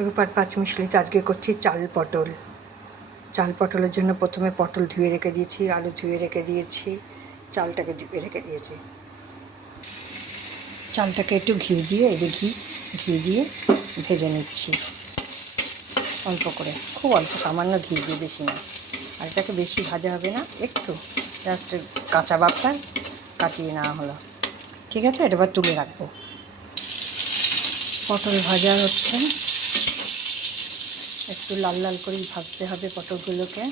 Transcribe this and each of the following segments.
রূপার পাঁচমিশালিতে আজকে করছি চাল পটল। চাল পটলের জন্য প্রথমে পটল ধুয়ে রেখে দিয়েছি, আলু ধুয়ে রেখে দিয়েছি, চালটাকে ধুয়ে রেখে দিয়েছি। চালটাকে একটু ঘি দিয়ে ঘি দিয়ে ভেজে নিচ্ছি অল্প করে, খুব অল্প, সামান্য ঘি দিয়ে, বেশি না। আর এটাকে বেশি ভাজা হবে না, একটু জাস্ট কাঁচা ভাবটা কাটিয়ে নেওয়া হলো। ঠিক আছে, এটা এবার তুলে রাখবো। পটল ভাজা হচ্ছে, একটু লাল লাল করেই ভাজতে হবে পটলগুলোকে।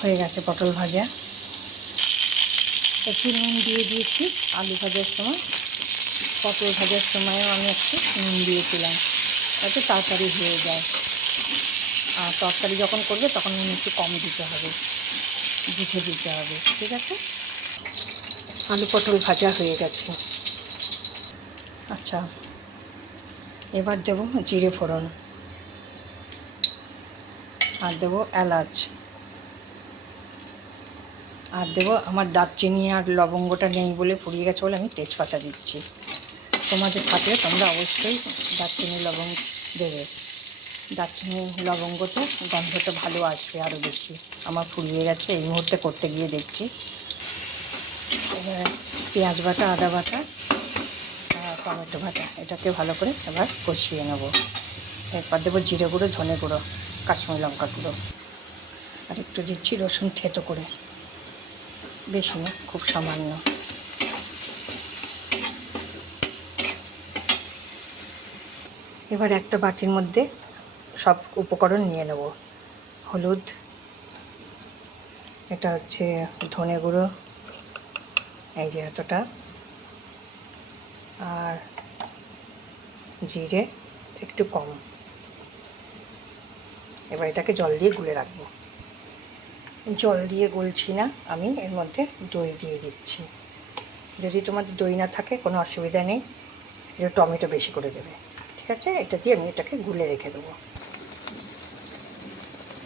হয়ে গেছে পটল ভাজা। একটু নুন দিয়ে দিয়েছি আলু ভাজার সময়, পটল ভাজার সময়ও আমি একটু নুন দিয়েছিলাম, যাতে তাড়াতাড়ি হয়ে যায়। আর তরকারি যখন করবে তখন নুন একটু কম দিতে হবে, বুঝে দিতে হবে। ঠিক আছে, আলু পটল ভাজা হয়ে গেছে। আচ্ছা, এবার দেবো জিরে ফোড়ন, আর দেবো এলাচ, আর দেবো, আমার দারচিনি আর লবঙ্গটা নেই বলে, পুড়িয়ে গেছে বলে আমি তেজপাতা দিচ্ছি। তোমাদের থাকলে তোমরা অবশ্যই দারচিনি লবঙ্গ দেবে। দারচিনি লবঙ্গতে গন্ধটা ভালো আসবে আরও বেশি। আমার ফুরিয়ে গেছে এই মুহূর্তে করতে গিয়ে দেখছি। এবার পেঁয়াজ বাটা, আদা বাটা, টমেটো বাটা, এটাকে ভালো করে এবার কষিয়ে নেব। এরপর দেবো জিরে গুঁড়ো, ধনে গুঁড়ো, কাশ্মীরি লঙ্কা গুঁড়ো, আর একটু দিচ্ছি রসুন থেতো করে, বেশি না, খুব সামান্য। এবার একটা বাটির মধ্যে সব উপকরণ নিয়ে নেব। হলুদ, এটা হচ্ছে ধনে গুঁড়ো, এই যে এতটা, আর জিরে একটু কম। এবার এটাকে জল দিয়ে গুলে রাখবো। জল দিয়ে গুলছি না, আমি এর মধ্যে দই দিয়ে দিচ্ছি। যদি তোমাদের দই না থাকে কোনো অসুবিধা নেই, এটা টমেটো বেশি করে দেবে। ঠিক আছে, এটা দিয়ে আমি এটাকে গুলে রেখে দেবো।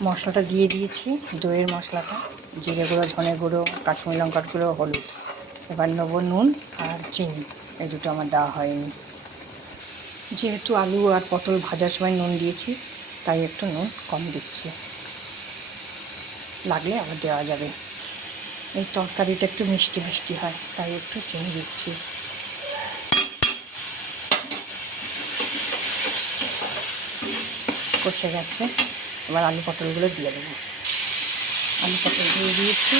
মশলাটা দিয়ে দিয়েছি, দইয়ের মশলাটা, জিরে গুঁড়ো, ধনে গুঁড়ো, কাশ্মীরি লঙ্কার গুঁড়ো, হলুদ। এবার নেবো নুন আর চিনি, এই দুটো আমার দেওয়া হয়নি। যেহেতু আলু আর পটল ভাজার সময় নুন দিয়েছি, তাই একটু নুন কম দিচ্ছি, লাগলে আবার দেওয়া যাবে। এই তরকারিটা একটু মিষ্টি মিষ্টি হয়, তাই একটু চিনি দিচ্ছি। কষে গেছে, এবার আলু পটলগুলো দিয়ে দেবো। আলু পটল দিয়ে দিয়েছি,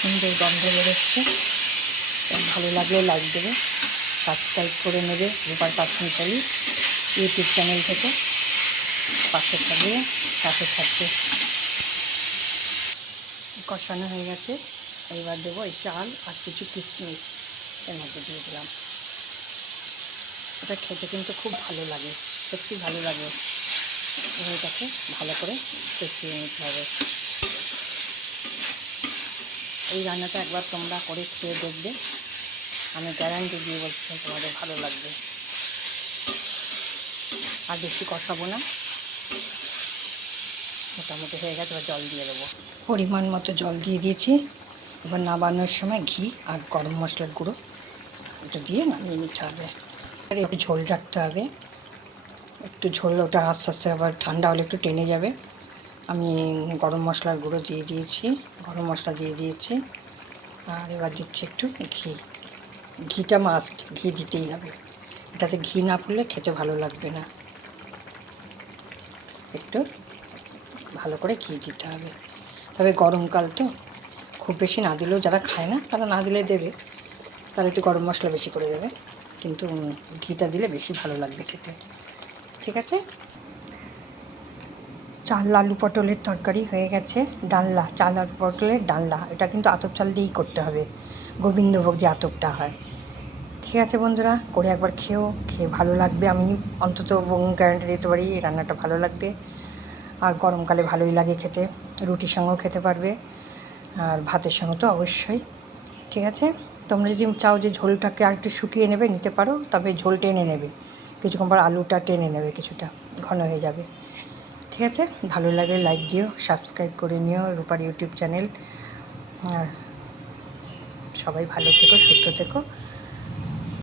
সুন্দর গন্ধ বেরোচ্ছে। ভালো লাগলে লাইক দেবে, সাবস্ক্রাইব করে নেবে রূপার পাঁচমিশালি ইউটিউব চ্যানেল থেকে। পাশে থাকবে, সাথে থাকবে। কষানো হয়ে গেছে, এবার দেবো এই চাল আর কিছু কিশমিশ এর মধ্যে দিয়ে দিলাম। এটা খেতে কিন্তু খুব ভালো লাগে, সত্যি ভালো লাগে। এবার এটাকে ভালো করে কষিয়ে নিতে হবে। এই রান্নাটা একবার তোমরা করে খেয়ে দেখবে, আমি গ্যারান্টি দিয়ে বলছি তোমাদের ভালো লাগবে। আর বেশি কষাবো না, মোটামুটি হয়ে গেছে। এবার জল দিয়ে দেবো, পরিমাণ মতো জল দিয়ে দিয়েছি। এবার নামানোর সময় ঘি আর গরম মশলার গুঁড়ো এটা দিয়ে নামিয়ে নিতে হবে। আর একটু ঝোল রাখতে হবে, একটু ঝোল, ওটা আস্তে আস্তে আবার ঠান্ডা হলে একটু টেনে যাবে। আমি গরম মশলার গুঁড়ো দিয়ে দিয়েছি, গরম মশলা দিয়ে দিয়েছি। আর এবার দিচ্ছি একটু ঘি, ঘিটা মাস্ট, ঘি দিতেই হবে। এটাতে ঘি না পড়লে খেতে ভালো লাগবে না, একটু ভালো করে ঘি দিতে হবে। তবে গরমকাল তো, খুব বেশি না দিলেও, যারা খায় না তারা না দিলে দেবে, তারা একটু গরম মশলা বেশি করে দেবে, কিন্তু ঘিটা দিলে বেশি ভালো লাগবে খেতে। ঠিক আছে, চাল আলু পটলের তরকারি হয়ে গেছে। ডালনা, চাল আলু পটলের ডালনা, এটা কিন্তু আতপ চাল দিয়েই করতে হবে, গোবিন্দভোগ যে আতপটা হয়। ঠিক আছে বন্ধুরা, করে একবার খেয়ে ভালো লাগবে। আমি অন্তত গ্যারান্টি দিতে পারি এই রান্নাটা ভালো লাগবে। আর গরমকালে ভালোই লাগে খেতে, রুটির সঙ্গেও খেতে পারবে, আর ভাতের সঙ্গে তো অবশ্যই। ঠিক আছে, তোমরা যদি চাও যে ঝোলটাকে আর একটু শুকিয়ে নেবে, নিতে পারো, তবে ঝোল টেনে নেবে কিছুক্ষণ পর, আলুটা টেনে নেবে, কিছুটা ঘন হয়ে যাবে। ঠিক আছে, ভালো লাগলে লাইক দিও, সাবস্ক্রাইব করে নিও রূপার ইউটিউব চ্যানেল। আর সবাই ভালো থেকো, সুস্থ থেকো।